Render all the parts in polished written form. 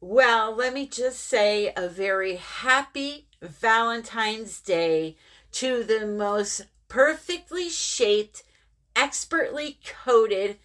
Well, let me just say a very happy Valentine's Day to the most perfectly shaped, expertly coated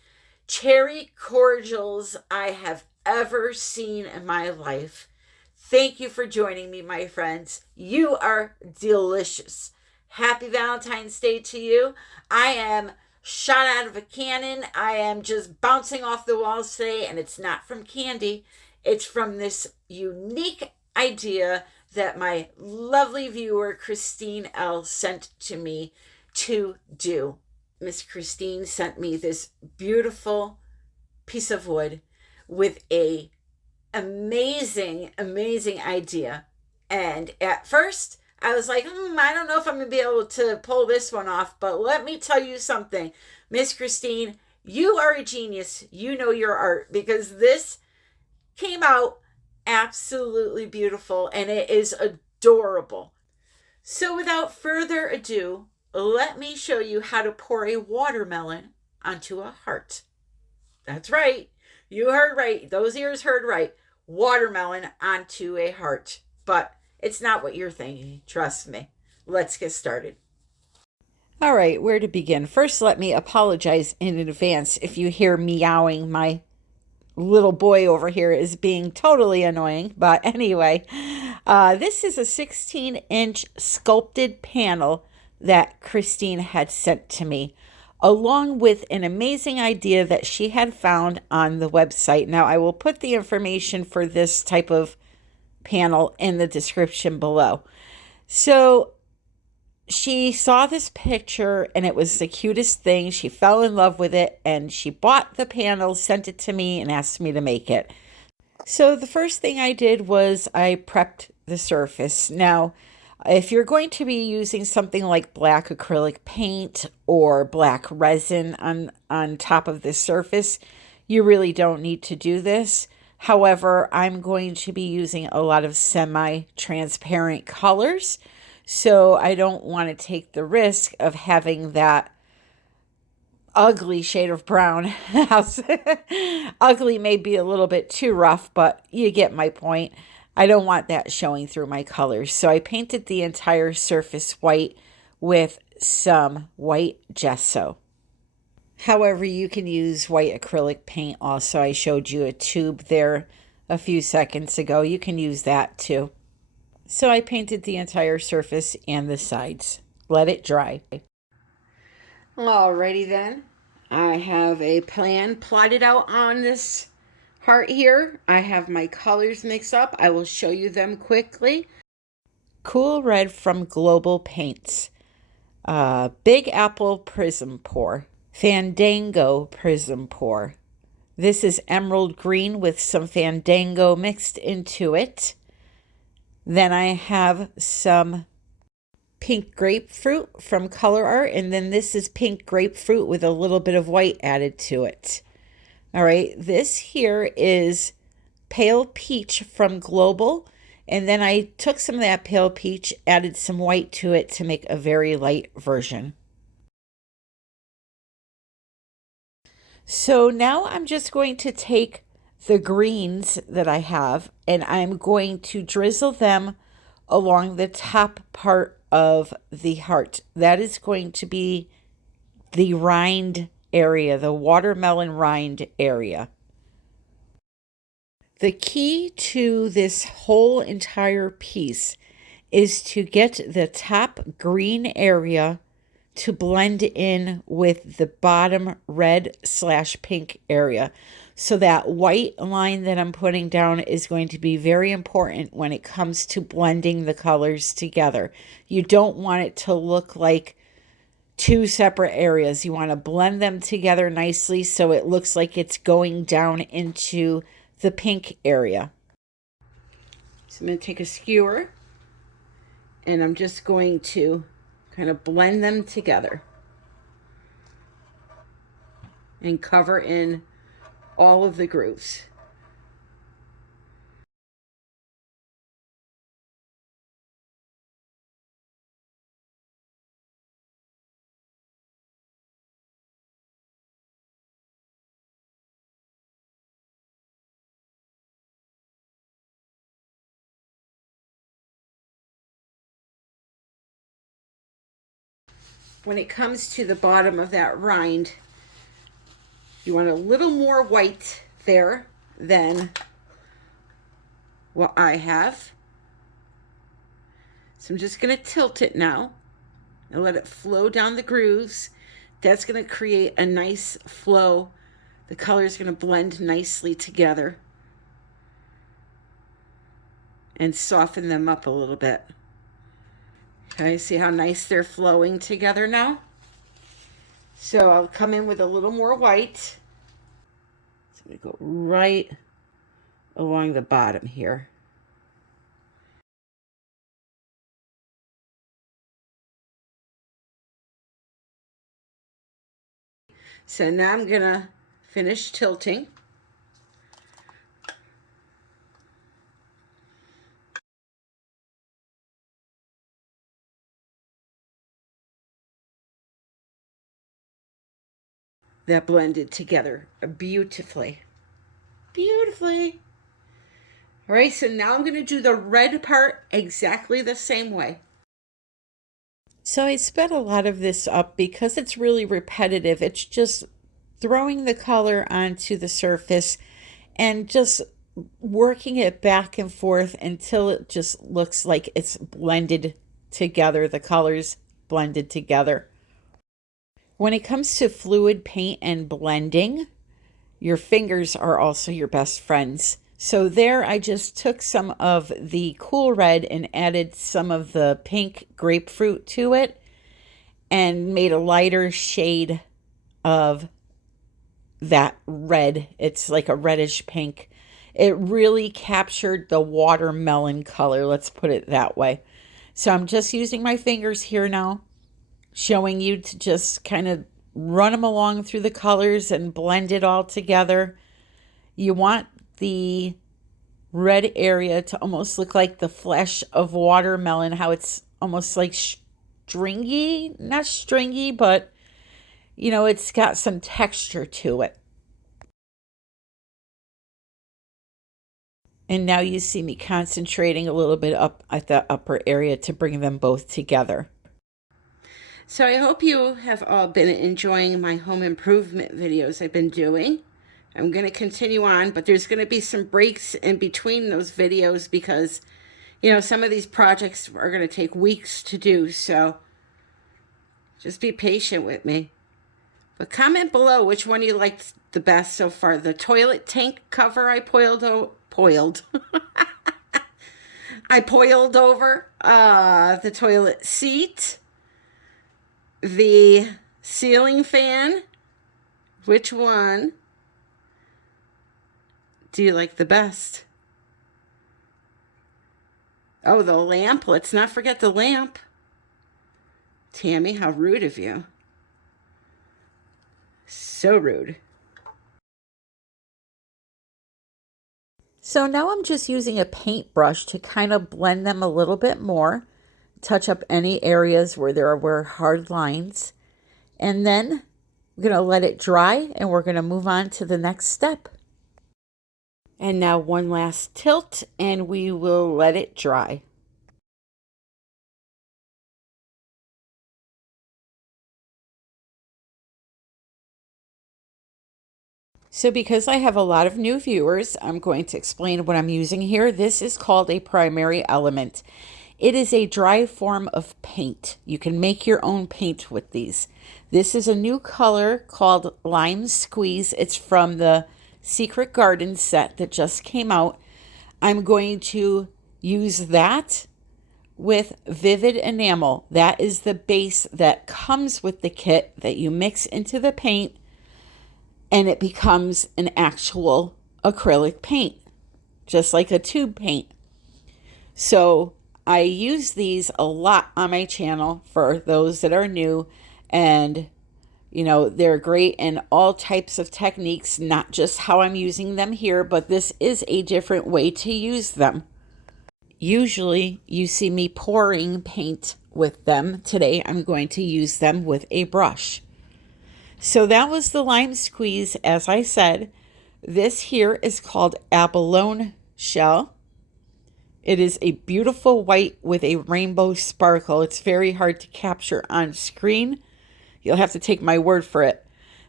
cherry cordials I have ever seen in my life. Thank you for joining me, my friends. You are delicious. Happy Valentine's Day to you. I am shot out of a cannon. I am just bouncing off the walls today, and it's not from candy. It's from this unique idea that my lovely viewer, Christine L., sent to me to do. Miss Christine sent me this beautiful piece of wood with a amazing idea. And at first, I was like, I don't know if I'm going to be able to pull this one off, but let me tell you something. Miss Christine, you are a genius. You know your art because this came out absolutely beautiful and it is adorable. So, without further ado, let me show you how to pour a watermelon onto a heart. That's right. You heard right. Those ears heard right. Watermelon onto a heart. But it's not what you're thinking. Trust me. Let's get started. All right, where to begin? First, let me apologize in advance if you hear meowing. My little boy over here is being totally annoying. But anyway, this is a 16-inch sculpted panel that Christine had sent to me, along with an amazing idea that she had found on the website. Now, I will put the information for this type of panel in the description below. So, she saw this picture and it was the cutest thing. She fell in love with it and she bought the panel, sent it to me, and asked me to make it. So the first thing I did was I prepped the surface. Now, if you're going to be using something like black acrylic paint or black resin on top of this surface, you really don't need to do this. However, I'm going to be using a lot of semi-transparent colors, so I don't want to take the risk of having that ugly shade of brown. Ugly may be a little bit too rough, but you get my point. I don't want that showing through my colors. So I painted the entire surface white with some white gesso. However, you can use white acrylic paint also. I showed you a tube there a few seconds ago. You can use that too. So I painted the entire surface and the sides. Let it dry. Alrighty then. I have a plan plotted out on this heart here. I have my colors mixed up. I will show you them quickly. Cool Red from Global Paints. Big Apple Prizm Pour. Fandango Prizm Pour. This is emerald green with some Fandango mixed into it. Then I have some pink grapefruit from Color Art, and then this is pink grapefruit with a little bit of white added to it. All right, this here is pale peach from Global, and then I took some of that pale peach, added some white to it to make a very light version. So now I'm just going to take the greens that I have and I'm going to drizzle them along the top part of the heart. That is going to be the rind area, the watermelon rind area. The key to this whole entire piece is to get the top green area to blend in with the bottom red/pink area. So that white line that I'm putting down is going to be very important when it comes to blending the colors together. You don't want it to look like two separate areas. You want to blend them together nicely so it looks like it's going down into the pink area. So I'm going to take a skewer and I'm just going to kind of blend them together and cover in all of the grooves. when it comes to the bottom of that rind, you want a little more white there than what I have. So I'm just going to tilt it now and let it flow down the grooves. That's going to create a nice flow. The color is going to blend nicely together and soften them up a little bit. Okay, see how nice they're flowing together now? So I'll come in with a little more white. So I'm going to go right along the bottom here. So now I'm going to finish tilting. That blended together beautifully. Beautifully. All right, so now I'm going to do the red part exactly the same way. So I sped a lot of this up because it's really repetitive. It's just throwing the color onto the surface and just working it back and forth until it just looks like it's blended together, the colors blended together. When it comes to fluid paint and blending, your fingers are also your best friends. So there I just took some of the cool red and added some of the pink grapefruit to it and made a lighter shade of that red. It's like a reddish pink. It really captured the watermelon color, let's put it that way. So I'm just using my fingers here now, showing you to just kind of run them along through the colors and blend it all together. You want the red area to almost look like the flesh of watermelon, how it's almost like stringy, not stringy, but you know, it's got some texture to it. And now you see me concentrating a little bit up at the upper area to bring them both together. So I hope you have all been enjoying my home improvement videos I've been doing. I'm going to continue on, but there's going to be some breaks in between those videos because, you know, some of these projects are going to take weeks to do. So just be patient with me. But comment below which one you liked the best so far. The toilet tank cover I I poiled over. The toilet seat. The ceiling fan. Which one do you like the best? Oh, the lamp. Let's not forget the lamp. Tammy, how rude of you. So rude. So now I'm just using a paintbrush to kind of blend them a little bit more, touch up any areas where there were hard lines, and then we're going to let it dry and we're going to move on to the next step. And now one last tilt and we will let it dry. So because I have a lot of new viewers, I'm going to explain what I'm using here. This is called a primary element. It is a dry form of paint. You can make your own paint with these. This is a new color called Lime Squeeze. It's from the Secret Garden set that just came out. I'm going to use that with Vivid Enamel. That is the base that comes with the kit that you mix into the paint, and it becomes an actual acrylic paint, just like a tube paint. So I use these a lot on my channel for those that are new, and you know, they're great in all types of techniques, not just how I'm using them here, but this is a different way to use them. Usually you see me pouring paint with them. Today I'm going to use them with a brush. So that was the Lime Squeeze, as I said. This here is called Abalone Shell. It is a beautiful white with a rainbow sparkle. It's very hard to capture on screen, You'll have to take my word for it.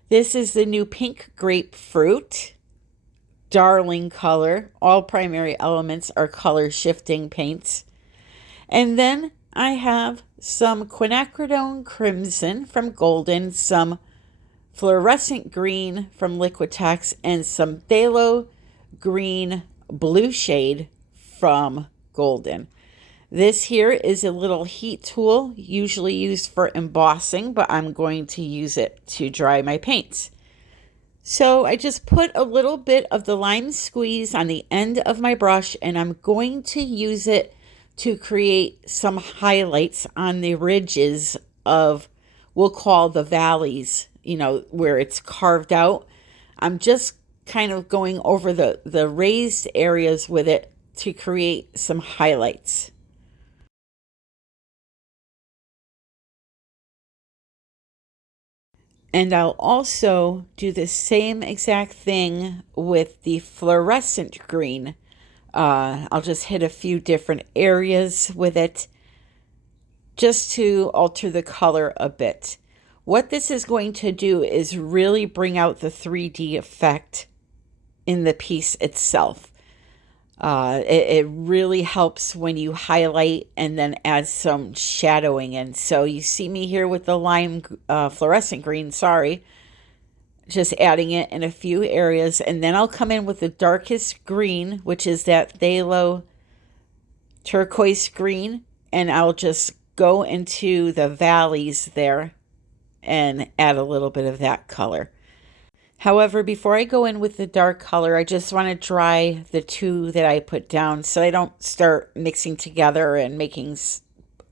This is the new pink grapefruit. Darling color. All primary elements are color shifting paints. And then I have some Quinacradone Crimson from Golden, some Fluorescent Green from Liquitex, and some Phthalo Green Blue shade from Golden. This here is a little heat tool, usually used for embossing, but I'm going to use it to dry my paints. So I just put a little bit of the lime squeeze on the end of my brush, and I'm going to use it to create some highlights on the ridges of, we'll call the valleys, you know, where it's carved out. I'm just kind of going over the raised areas with it to create some highlights. And I'll also do the same exact thing with the fluorescent green. I'll just hit a few different areas with it just to alter the color a bit. What this is going to do is really bring out the 3D effect in the piece itself. It really helps when you highlight and then add some shadowing in. So you see me here with the lime fluorescent green, sorry. Just adding it in a few areas. And then I'll come in with the darkest green, which is that Phthalo turquoise green. And I'll just go into the valleys there and add a little bit of that color. However, before I go in with the dark color, I just want to dry the two that I put down so I don't start mixing together and making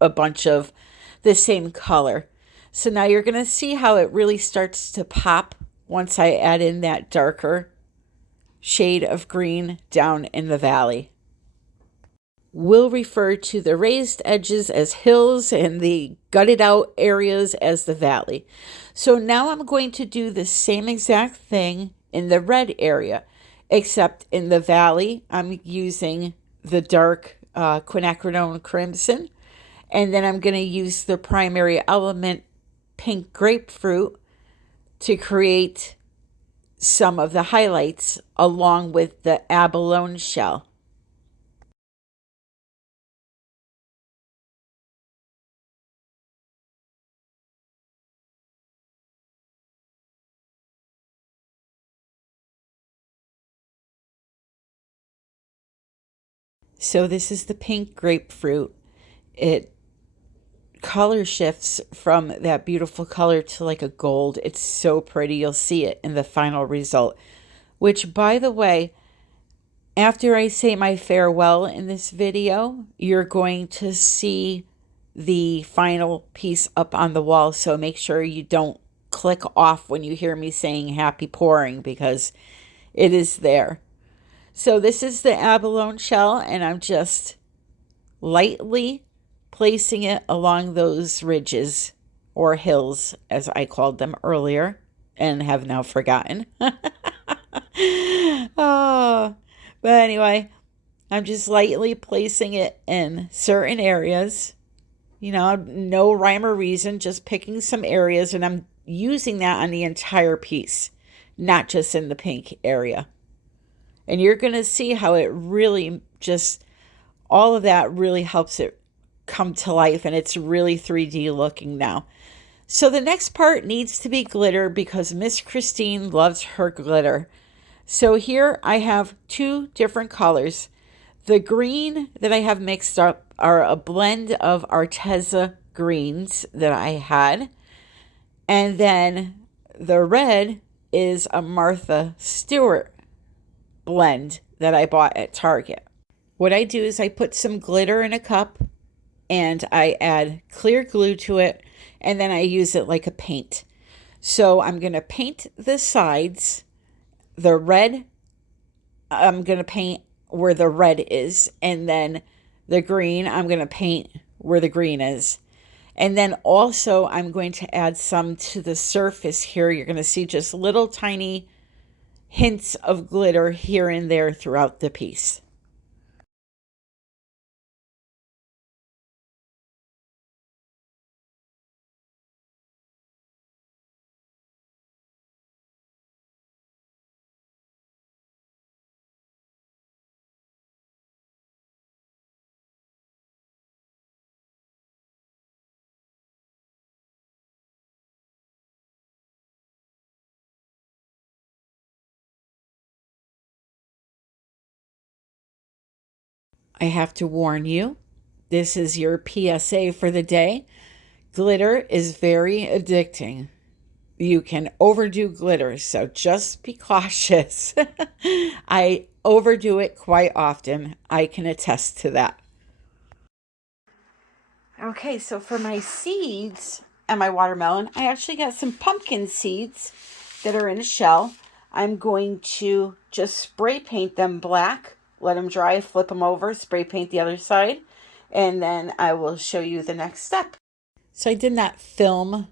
a bunch of the same color. So now you're going to see how it really starts to pop once I add in that darker shade of green down in the valley. We'll refer to the raised edges as hills and the gutted out areas as the valley. So now I'm going to do the same exact thing in the red area, except in the valley, I'm using the dark Quinacradone Crimson, and then I'm going to use the primary element pink grapefruit to create some of the highlights along with the abalone shell. So this is the pink grapefruit. It color shifts from that beautiful color to like a gold. It's so pretty. You'll see it in the final result, which, by the way, after I say my farewell in this video, you're going to see the final piece up on the wall. So make sure you don't click off when you hear me saying happy pouring, because it is there. So this is the abalone shell, and I'm just lightly placing it along those ridges or hills, as I called them earlier and have now forgotten. Oh, but anyway, I'm just lightly placing it in certain areas. You know, no rhyme or reason, just picking some areas, and I'm using that on the entire piece, not just in the pink area. And you're going to see how it really just, all of that really helps it come to life, and it's really 3D looking now. So the next part needs to be glitter, because Miss Christine loves her glitter. So here I have two different colors. The green that I have mixed up are a blend of Arteza greens that I had. And then the red is a Martha Stewart blend that I bought at Target. What I do is I put some glitter in a cup and I add clear glue to it, and then I use it like a paint. So I'm going to paint the sides. The red, I'm going to paint where the red is, and then the green, I'm going to paint where the green is. And then also I'm going to add some to the surface here. You're going to see just little tiny hints of glitter here and there throughout the piece. I have to warn you, this is your PSA for the day. Glitter is very addicting. You can overdo glitter, so just be cautious. I overdo it quite often. I can attest to that. Okay, so for my seeds and my watermelon, I actually got some pumpkin seeds that are in a shell. I'm going to just spray paint them black, let them dry, flip them over, spray paint the other side, and then I will show you the next step. So I did not film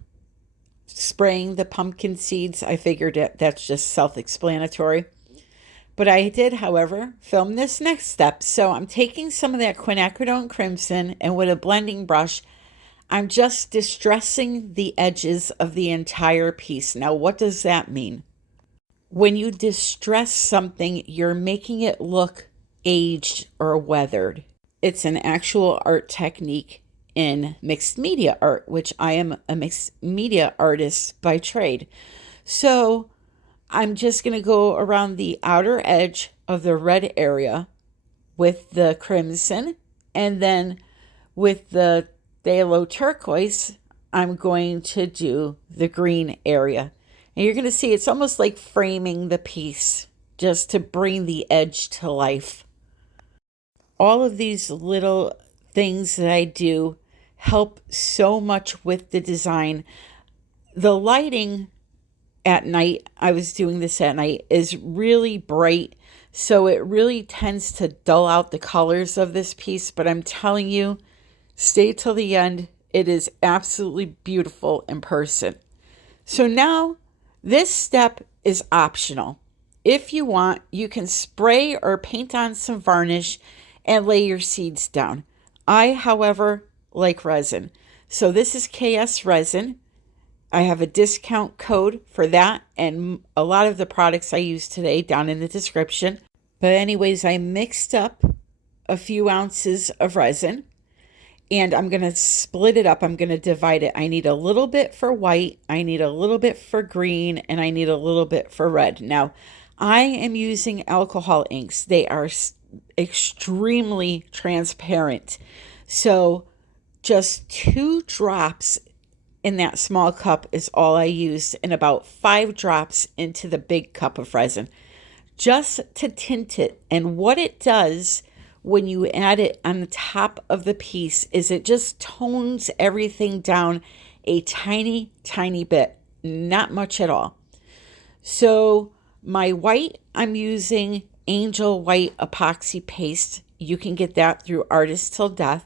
spraying the pumpkin seeds. I figured that's just self-explanatory. But I did, however, film this next step. So I'm taking some of that Quinacradone Crimson, and with a blending brush, I'm just distressing the edges of the entire piece. Now, what does that mean? When you distress something, you're making it look aged or weathered. It's an actual art technique in mixed media art, which I am a mixed media artist by trade. So I'm just going to go around the outer edge of the red area with the crimson, and then with the Pthalo turquoise, I'm going to do the green area. And you're going to see it's almost like framing the piece just to bring the edge to life. All of these little things that I do help so much with the design. The lighting at night, I was doing this at night, is really bright. So it really tends to dull out the colors of this piece. But I'm telling you, stay till the end. It is absolutely beautiful in person. So now this step is optional. If you want, you can spray or paint on some varnish and lay your seeds down. I, however, like resin. So this is KS resin. I have a discount code for that and a lot of the products I use today down in the description. But anyways, I mixed up a few ounces of resin and I'm going to split it up. I'm going to divide it. I need a little bit for white, I need a little bit for green, and I need a little bit for red. Now, I am using alcohol inks. They are extremely transparent. So just 2 drops in that small cup is all I used, and about 5 drops into the big cup of resin, just to tint it. And what it does when you add it on the top of the piece is it just tones everything down a tiny, tiny bit, not much at all. So my white, I'm using Angel White epoxy paste. You can get that through Artist Till Death.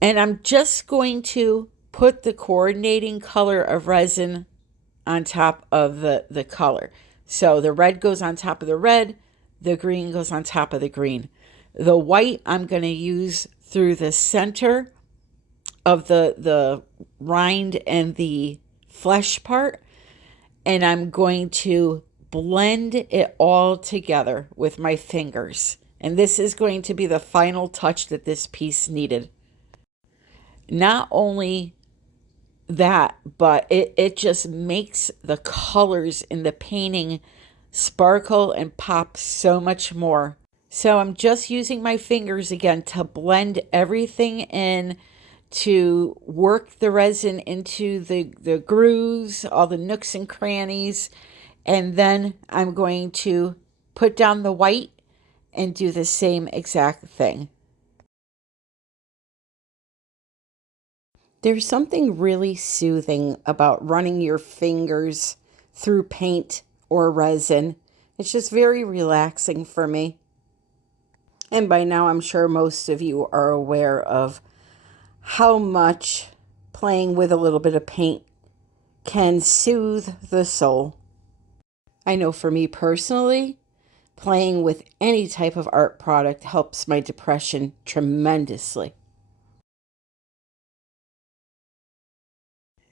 And I'm just going to put the coordinating color of resin on top of the color. So the red goes on top of the red, the green goes on top of the green. The white I'm going to use through the center of the rind and the flesh part, and I'm going to blend it all together with my fingers. And this is going to be the final touch that this piece needed. Not only that, but it just makes the colors in the painting sparkle and pop so much more. So I'm just using my fingers again to blend everything in, to work the resin into the grooves, all the nooks and crannies. And then I'm going to put down the white and do the same exact thing. There's something really soothing about running your fingers through paint or resin. It's just very relaxing for me. And by now, I'm sure most of you are aware of how much playing with a little bit of paint can soothe the soul. I know for me personally, playing with any type of art product helps my depression tremendously.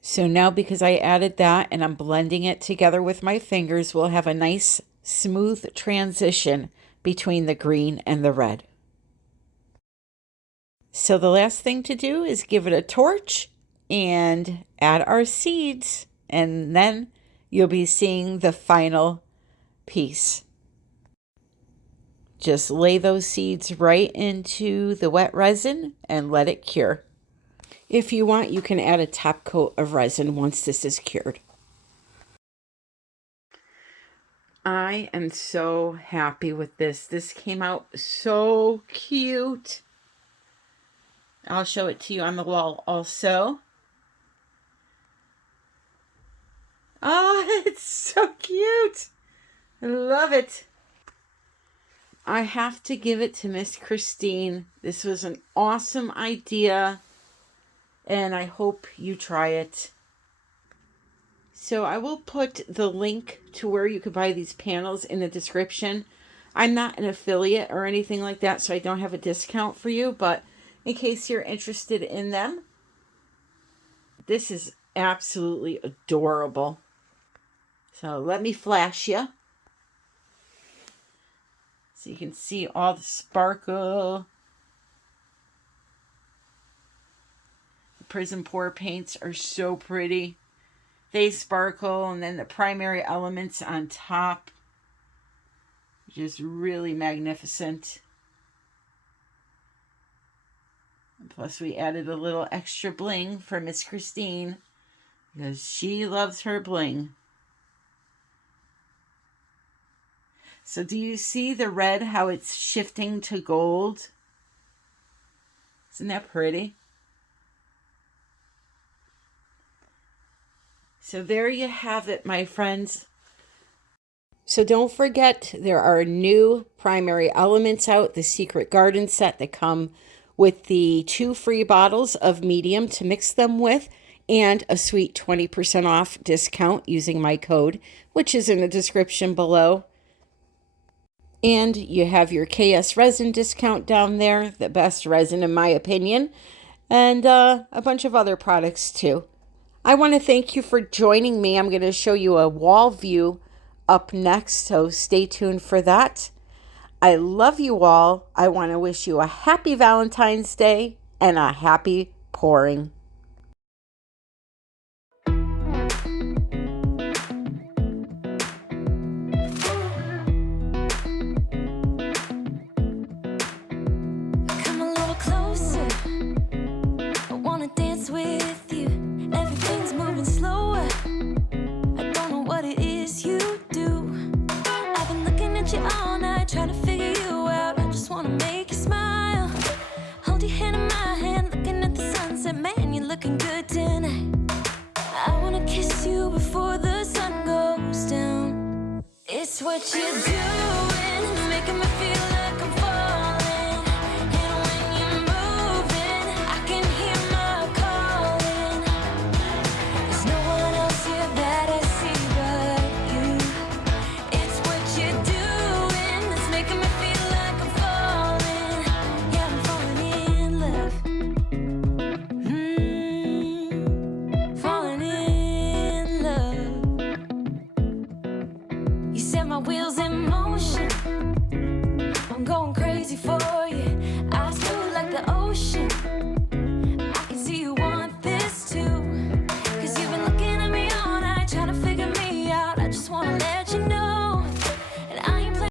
So now, because I added that and I'm blending it together with my fingers, we'll have a nice smooth transition between the green and the red. So the last thing to do is give it a torch and add our seeds, and then you'll be seeing the final piece. just lay those seeds right into the wet resin and let it cure. If you want, you can add a top coat of resin once this is cured. I am so happy with this. This came out so cute. I'll show it to you on the wall also. Oh, it's so cute. I love it. I have to give it to Miss Christine. This was an awesome idea, and I hope you try it. So I will put the link to where you could buy these panels in the description. I'm not an affiliate or anything like that, so I don't have a discount for you, but in case you're interested in them, this is absolutely adorable. So let me flash you so you can see all the sparkle. The Prizm pour paints are so pretty. They sparkle, and then the primary elements on top, just really magnificent. And plus we added a little extra bling for Miss Christine because she loves her bling. So do you see the red, how it's shifting to gold? Isn't that pretty? So there you have it, my friends. So don't forget, there are new primary elements out, the Secret Garden set that come with the 2 free bottles of medium to mix them with, and a sweet 20% off discount using my code, which is in the description below. And you have your KS resin discount down there, the best resin in my opinion, and a bunch of other products too. I want to thank you for joining me. I'm going to show you a wall view up next, so stay tuned for that. I love you all. I want to wish you a happy Valentine's Day and a happy pouring. All night trying to figure you out. I just wanna make you smile. Hold your hand in my hand, looking at the sunset. Man, you're looking good tonight. I wanna kiss you before the sun goes down. It's what you do.